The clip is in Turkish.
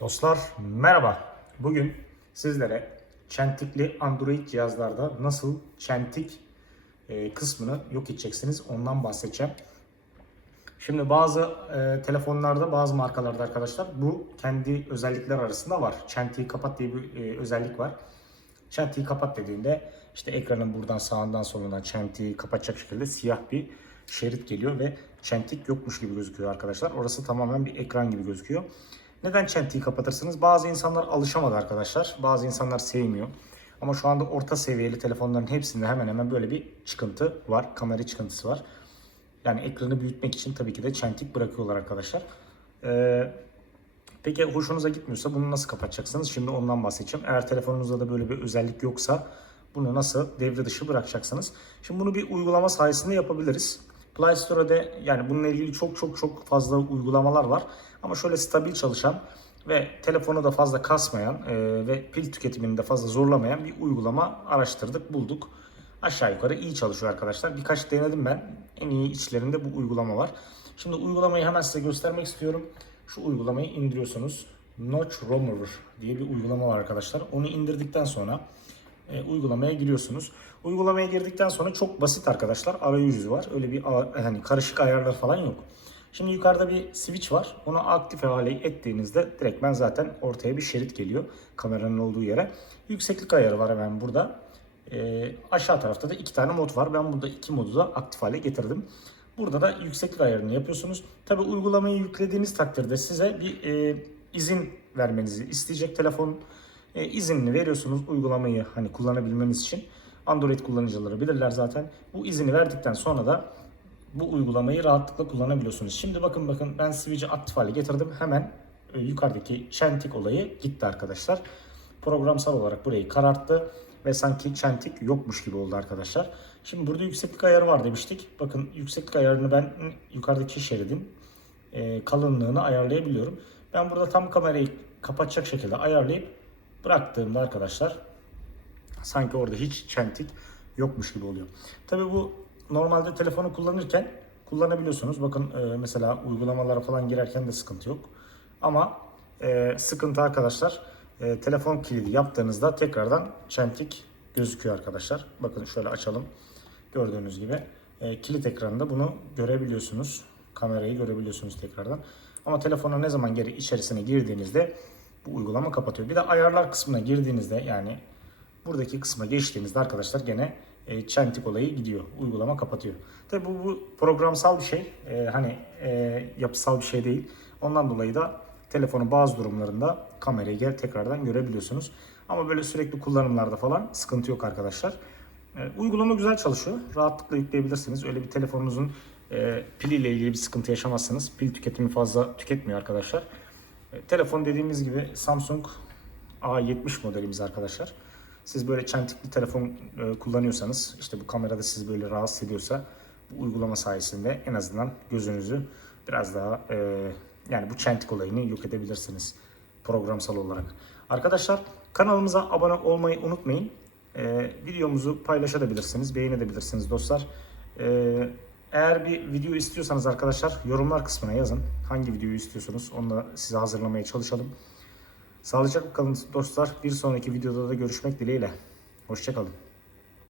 Dostlar merhaba. Bugün sizlere çentikli Android cihazlarda nasıl çentik e, kısmını yok edeceksiniz ondan bahsedeceğim. Şimdi bazı e, telefonlarda bazı markalarda arkadaşlar bu kendi özellikler arasında var. Çentiği kapat diye bir e, özellik var. Çentiği kapat dediğinde işte ekranın buradan sağından solundan çentiği kapatacak şekilde siyah bir şerit geliyor ve çentik yokmuş gibi gözüküyor arkadaşlar. Orası tamamen bir ekran gibi gözüküyor. Neden çentiği kapatırsınız? Bazı insanlar alışamadı arkadaşlar. Bazı insanlar sevmiyor. Ama şu anda orta seviyeli telefonların hepsinde hemen hemen böyle bir çıkıntı var. Kamera çıkıntısı var. Yani ekranı büyütmek için tabii ki de çentik bırakıyorlar arkadaşlar. Ee, peki hoşunuza gitmiyorsa bunu nasıl kapatacaksınız? Şimdi ondan bahsedeceğim. Eğer telefonunuzda da böyle bir özellik yoksa bunu nasıl devre dışı bırakacaksınız? Şimdi bunu bir uygulama sayesinde yapabiliriz. Play Store'da yani bununla ilgili çok çok çok fazla uygulamalar var. Ama şöyle stabil çalışan ve telefonu da fazla kasmayan e, ve pil tüketimini de fazla zorlamayan bir uygulama araştırdık, bulduk. Aşağı yukarı iyi çalışıyor arkadaşlar. Birkaç denedim ben. En iyi içlerinde bu uygulama var. Şimdi uygulamayı hemen size göstermek istiyorum. Şu uygulamayı indiriyorsunuz. Notch Remover diye bir uygulama var arkadaşlar. Onu indirdikten sonra e, uygulamaya giriyorsunuz. Uygulamaya girdikten sonra çok basit arkadaşlar. Arayüzü var. Öyle bir hani karışık ayarlar falan yok. Şimdi yukarıda bir switch var. Onu aktif hale ettiğinizde direktmen zaten ortaya bir şerit geliyor. Kameranın olduğu yere. Yükseklik ayarı var hemen burada. Ee, aşağı tarafta da iki tane mod var. Ben burada iki modu da aktif hale getirdim. Burada da yükseklik ayarını yapıyorsunuz. Tabi uygulamayı yüklediğiniz takdirde size bir e, izin vermenizi isteyecek telefon. E, izinini veriyorsunuz uygulamayı hani kullanabilmeniz için. Android kullanıcıları bilirler zaten. Bu izini verdikten sonra da bu uygulamayı rahatlıkla kullanabiliyorsunuz. Şimdi bakın bakın ben switch'i aktif hale getirdim. Hemen e, yukarıdaki çentik olayı gitti arkadaşlar. Programsal olarak burayı kararttı ve sanki çentik yokmuş gibi oldu arkadaşlar. Şimdi burada yükseklik ayarı var demiştik. Bakın yükseklik ayarını ben yukarıdaki şeridin e, kalınlığını ayarlayabiliyorum. Ben burada tam kamerayı kapatacak şekilde ayarlayıp bıraktığımda arkadaşlar sanki orada hiç çentik yokmuş gibi oluyor. Tabii bu normalde telefonu kullanırken kullanabiliyorsunuz. Bakın e, mesela uygulamalara falan girerken de sıkıntı yok. Ama e, sıkıntı arkadaşlar e, telefon kilidi yaptığınızda tekrardan çentik gözüküyor arkadaşlar. Bakın şöyle açalım. Gördüğünüz gibi e, kilit ekranında bunu görebiliyorsunuz. Kamerayı görebiliyorsunuz tekrardan. Ama telefona ne zaman geri içerisine girdiğinizde bu uygulama kapatıyor. Bir de ayarlar kısmına girdiğinizde yani buradaki kısma geçtiğinizde arkadaşlar gene e, çentik olayı gidiyor. Uygulama kapatıyor. Tabi bu, bu programsal bir şey. E, hani e, yapısal bir şey değil. Ondan dolayı da telefonun bazı durumlarında kamerayı gel tekrardan görebiliyorsunuz. Ama böyle sürekli kullanımlarda falan sıkıntı yok arkadaşlar. E, uygulama güzel çalışıyor. Rahatlıkla yükleyebilirsiniz. Öyle bir telefonunuzun e, piliyle ilgili bir sıkıntı yaşamazsınız. Pil tüketimi fazla tüketmiyor arkadaşlar. E, telefon dediğimiz gibi Samsung A70 modelimiz arkadaşlar. Siz böyle çentikli telefon e, kullanıyorsanız işte bu kamerada sizi böyle rahatsız ediyorsa bu uygulama sayesinde en azından gözünüzü biraz daha e, yani bu çentik olayını yok edebilirsiniz programsal olarak. Arkadaşlar kanalımıza abone olmayı unutmayın. Videomuzu paylaşabilirsiniz, beğenebilirsiniz dostlar. Eğer bir video istiyorsanız arkadaşlar yorumlar kısmına yazın. Hangi videoyu istiyorsunuz onu da size hazırlamaya çalışalım. Sağlıcakla kalın dostlar. Bir sonraki videoda da görüşmek dileğiyle. Hoşçakalın.